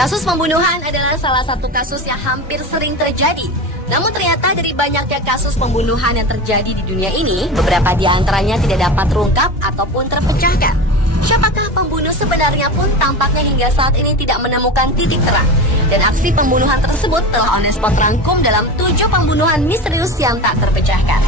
Kasus pembunuhan adalah salah satu kasus yang hampir sering terjadi. Namun ternyata dari banyaknya kasus pembunuhan yang terjadi di dunia ini, beberapa di antaranya tidak dapat terungkap ataupun terpecahkan. Siapakah pembunuh sebenarnya pun tampaknya hingga saat ini tidak menemukan titik terang. Dan aksi pembunuhan tersebut telah on the spot rangkum dalam 7 pembunuhan misterius yang tak terpecahkan.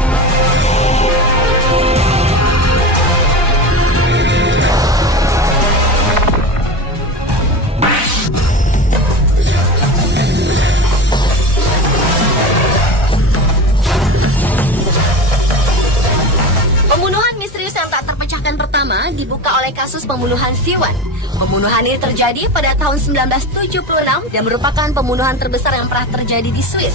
Pertama dibuka oleh kasus pembunuhan Siwan. Pembunuhan ini terjadi pada tahun 1976 dan merupakan pembunuhan terbesar yang pernah terjadi di Swiss.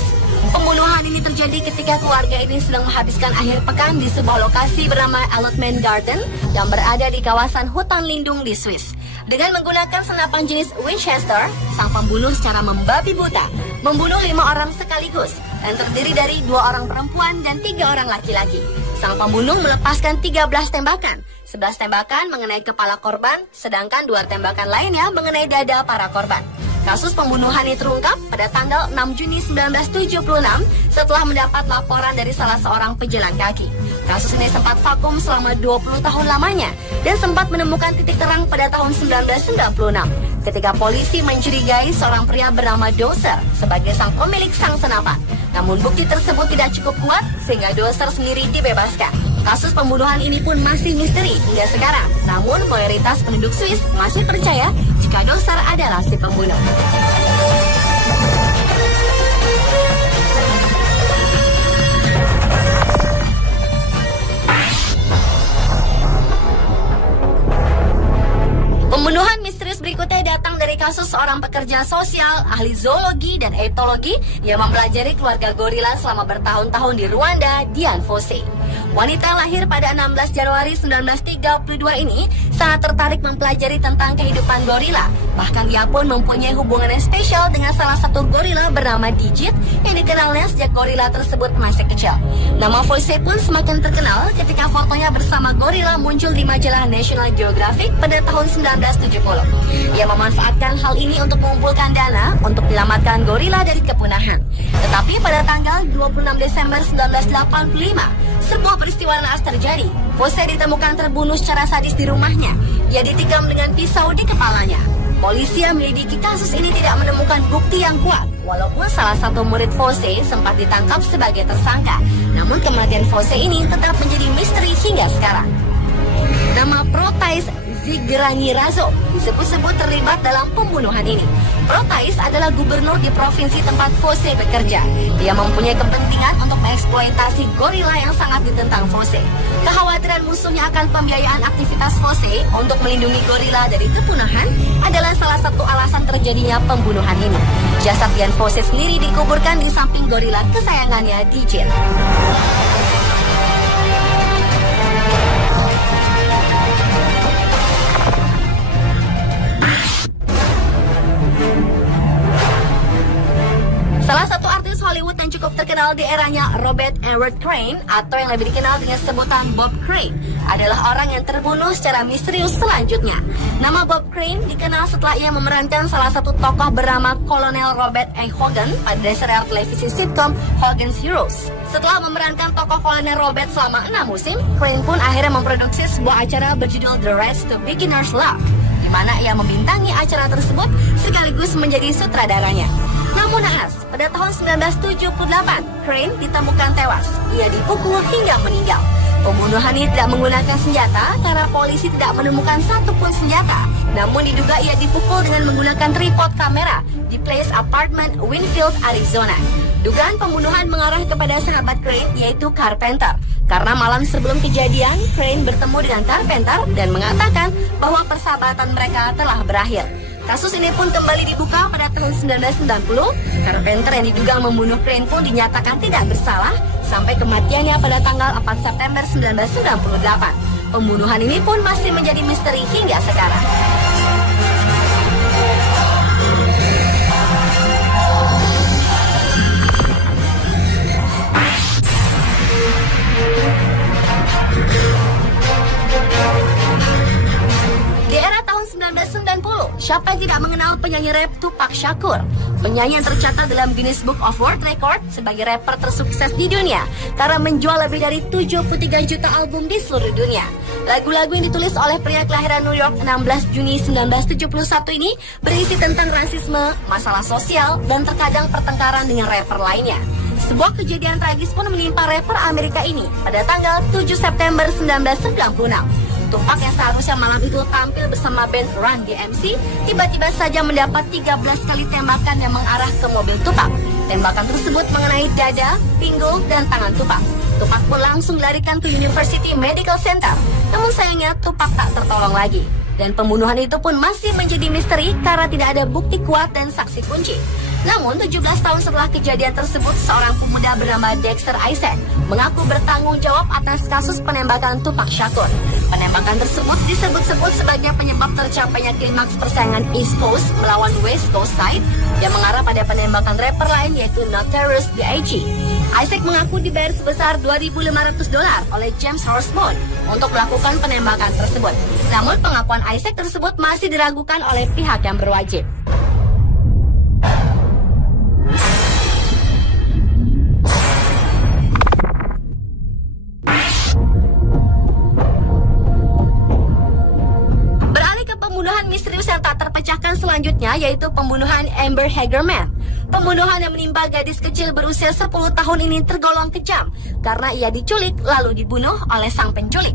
Pembunuhan ini terjadi ketika keluarga ini sedang menghabiskan akhir pekan di sebuah lokasi bernama Allotment Garden yang berada di kawasan hutan lindung di Swiss. Dengan menggunakan senapan jenis Winchester, sang pembunuh secara membabi buta membunuh 5 orang sekaligus dan terdiri dari 2 orang perempuan dan 3 orang laki-laki. Sang pembunuh melepaskan 13 tembakan. 11 tembakan mengenai kepala korban, sedangkan 2 tembakan lainnya mengenai dada para korban. Kasus pembunuhan ini terungkap pada tanggal 6 Juni 1976 setelah mendapat laporan dari salah seorang pejalan kaki. Kasus ini sempat vakum selama 20 tahun lamanya dan sempat menemukan titik terang pada tahun 1996 ketika polisi mencurigai seorang pria bernama Doser sebagai sang pemilik sang senapan. Namun bukti tersebut tidak cukup kuat sehingga Doser sendiri dibebaskan. Kasus pembunuhan ini pun masih misteri hingga sekarang. Namun mayoritas penduduk Swiss masih percaya jika Doser adalah si pembunuh. Pembunuhan misterius berikutnya datang dari kasus seorang pekerja sosial, ahli zoologi dan etologi yang mempelajari keluarga gorila selama bertahun-tahun di Rwanda, Dian Fossey. Wanita lahir pada 16 Januari 1932 ini sangat tertarik mempelajari tentang kehidupan gorila. Bahkan ia pun mempunyai hubungan yang spesial dengan salah satu gorila bernama Digit yang dikenalnya sejak gorila tersebut masih kecil. Nama Fossey pun semakin terkenal ketika fotonya bersama gorila muncul di majalah National Geographic pada tahun 1970. Ia memanfaatkan hal ini untuk mengumpulkan dana untuk menyelamatkan gorila dari kepunahan. Tetapi pada tanggal 26 Desember 1985, sebuah peristiwa naas terjadi. Fossey ditemukan terbunuh secara sadis di rumahnya. Ia ditikam dengan pisau di kepalanya. Polisi yang menyelidiki kasus ini tidak menemukan bukti yang kuat. Walaupun salah satu murid Fossey sempat ditangkap sebagai tersangka, namun kematian Fossey ini tetap menjadi misteri hingga sekarang. Nama Protais Zigranirazo disebut-sebut terlibat dalam pembunuhan ini. Protais adalah gubernur di provinsi tempat Fossey bekerja. Dia mempunyai kepentingan untuk mengeksploitasi gorila yang sangat ditentang Fossey. Kekhawatiran musuhnya akan pembiayaan aktivitas Fossey untuk melindungi gorila dari kepunahan adalah salah satu alasan terjadinya pembunuhan ini. Jasad Dian Fossey sendiri dikuburkan di samping gorila kesayangannya, Digit. Salah satu artis Hollywood yang cukup terkenal di eranya, Robert Edward Crane, atau yang lebih dikenal dengan sebutan Bob Crane, adalah orang yang terbunuh secara misterius selanjutnya. Nama Bob Crane dikenal setelah ia memerankan salah satu tokoh bernama Kolonel Robert A. Hogan pada serial televisi sitcom Hogan's Heroes. Setelah memerankan tokoh Kolonel Robert selama 6 musim, Crane pun akhirnya memproduksi sebuah acara berjudul The Race to Beginner's Luck, di mana ia membintangi acara tersebut sekaligus menjadi sutradaranya. Namun naas, pada tahun 1978, Crane ditemukan tewas. Ia dipukul hingga meninggal. Pembunuhan ini tidak menggunakan senjata karena polisi tidak menemukan satupun senjata. Namun diduga ia dipukul dengan menggunakan tripod kamera di Place Apartment, Winfield, Arizona. Dugaan pembunuhan mengarah kepada sahabat Crane, yaitu Carpenter. Karena malam sebelum kejadian, Crane bertemu dengan Carpenter dan mengatakan bahwa persahabatan mereka telah berakhir. Kasus ini pun kembali dibuka pada tahun 1990. Carpenter yang diduga membunuh Crane pun dinyatakan tidak bersalah sampai kematiannya pada tanggal 4 September 1998. Pembunuhan ini pun masih menjadi misteri hingga sekarang. Siapa yang tidak mengenal penyanyi rap Tupac Shakur? Penyanyi yang tercatat dalam Guinness Book of World Record sebagai rapper tersukses di dunia karena menjual lebih dari 73 juta album di seluruh dunia. Lagu-lagu yang ditulis oleh pria kelahiran New York 16 Juni 1971 ini berisi tentang rasisme, masalah sosial, dan terkadang pertengkaran dengan rapper lainnya. Sebuah kejadian tragis pun menimpa rapper Amerika ini pada tanggal 7 September 1996. Tupac yang seharusnya malam itu tampil bersama band Run DMC tiba-tiba saja mendapat 13 kali tembakan yang mengarah ke mobil Tupac. Tembakan tersebut mengenai dada, pinggul, dan tangan Tupac. Tupac pun langsung dilarikan ke University Medical Center. Namun sayangnya Tupac tak tertolong lagi. Dan pembunuhan itu pun masih menjadi misteri karena tidak ada bukti kuat dan saksi kunci. Namun 17 tahun setelah kejadian tersebut, seorang pemuda bernama Dexter Isaac mengaku bertanggung jawab atas kasus penembakan Tupac Shakur. Penembakan tersebut disebut-sebut sebagai penyebab tercapainya klimaks persaingan East Coast melawan West Coast Side yang mengarah pada penembakan rapper lain yaitu Notorious B.I.G. Isaac mengaku dibayar sebesar $2.500 oleh James Horsmond untuk melakukan penembakan tersebut. Namun pengakuan Isaac tersebut masih diragukan oleh pihak yang berwajib. Misterius yang tak terpecahkan selanjutnya yaitu pembunuhan Amber Hagerman. Pembunuhan yang menimpa gadis kecil berusia 10 tahun ini tergolong kejam karena ia diculik lalu dibunuh oleh sang penculik.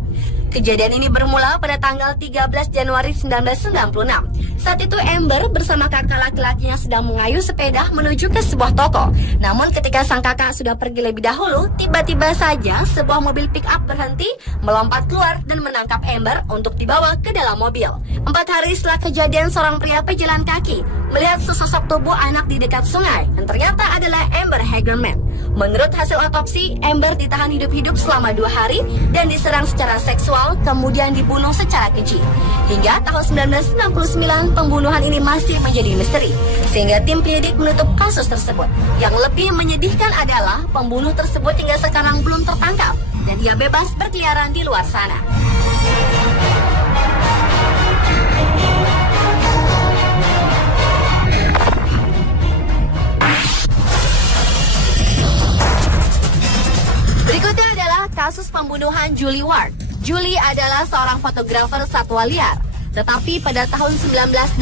Kejadian ini bermula pada tanggal 13 Januari 1996. Saat itu Amber bersama kakak laki-lakinya sedang mengayuh sepeda menuju ke sebuah toko. Namun ketika sang kakak sudah pergi lebih dahulu, tiba-tiba saja sebuah mobil pick-up berhenti, melompat keluar dan menangkap Amber untuk dibawa ke dalam mobil. 4 hari setelah kejadian, seorang pria pejalan kaki melihat sesosok tubuh anak di dekat sungai yang ternyata adalah Amber Hagerman. Menurut hasil otopsi, Amber ditahan hidup-hidup selama 2 hari dan diserang secara seksual, kemudian dibunuh secara keji. Hingga tahun 1999, pembunuhan ini masih menjadi misteri, sehingga tim penyidik menutup kasus tersebut. Yang lebih menyedihkan adalah pembunuh tersebut hingga sekarang belum tertangkap dan ia bebas berkeliaran di luar sana. Berikutnya adalah kasus pembunuhan Julie Ward. Julie adalah seorang fotografer satwa liar. Tetapi pada tahun 1988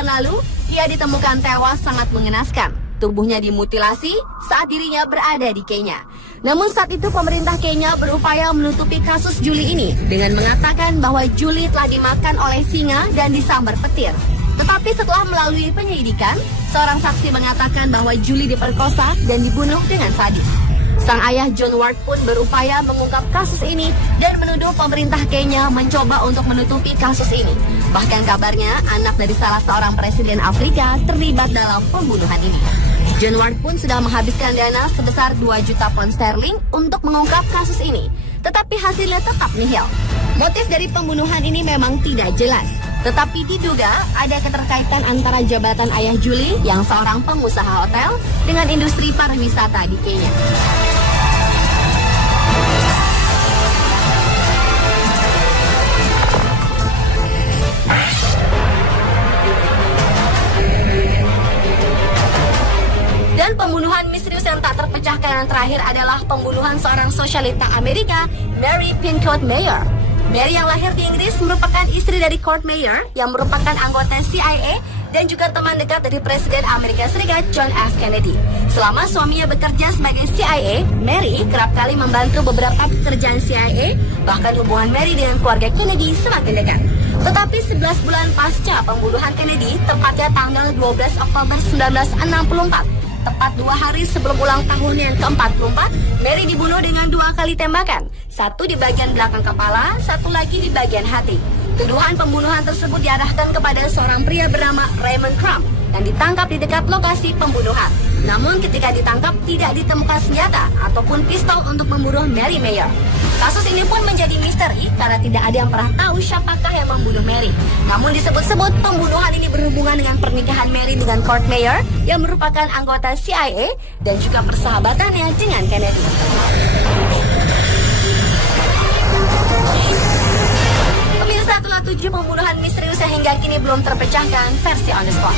lalu, dia ditemukan tewas sangat mengenaskan. Tubuhnya dimutilasi saat dirinya berada di Kenya. Namun saat itu pemerintah Kenya berupaya menutupi kasus Julie ini dengan mengatakan bahwa Julie telah dimakan oleh singa dan disambar petir. Tetapi setelah melalui penyelidikan, seorang saksi mengatakan bahwa Julie diperkosa dan dibunuh dengan sadis. Sang ayah John Ward pun berupaya mengungkap kasus ini dan menuduh pemerintah Kenya mencoba untuk menutupi kasus ini. Bahkan kabarnya anak dari salah seorang presiden Afrika terlibat dalam pembunuhan ini. John Ward pun sudah menghabiskan dana sebesar 2 juta pound sterling untuk mengungkap kasus ini. Tetapi hasilnya tetap nihil. Motif dari pembunuhan ini memang tidak jelas. Tetapi diduga ada keterkaitan antara jabatan ayah Julie yang seorang pengusaha hotel dengan industri pariwisata di Kenya. Dan pembunuhan misterius yang tak terpecahkan yang terakhir adalah pembunuhan seorang sosialita Amerika, Mary Pincott Mayer. Mary yang lahir di Inggris merupakan istri dari Kurt Mayer yang merupakan anggota CIA dan juga teman dekat dari Presiden Amerika Serikat John F. Kennedy. Selama suaminya bekerja sebagai CIA, Mary kerap kali membantu beberapa pekerjaan CIA, bahkan hubungan Mary dengan keluarga Kennedy semakin dekat. Tetapi 11 bulan pasca pembunuhan Kennedy, tepatnya tanggal 12 Oktober 1964, tepat 2 hari sebelum ulang tahun yang ke-44, Mary dibunuh dengan 2 kali tembakan. Satu di bagian belakang kepala, satu lagi di bagian hati. Tuduhan pembunuhan tersebut diarahkan kepada seorang pria bernama Raymond Crump yang ditangkap di dekat lokasi pembunuhan. Namun ketika ditangkap tidak ditemukan senjata ataupun pistol untuk membunuh Mary Mayer. Kasus ini pun menjadi misteri karena tidak ada yang pernah tahu siapakah yang membunuh Mary. Namun disebut-sebut pembunuhan ini berhubungan dengan pernikahan Mary dengan Kurt Mayer yang merupakan anggota CIA dan juga persahabatannya dengan Kennedy. Pemirsa, itulah 7 pembunuhan misterius yang hingga kini belum terpecahkan versi on the spot.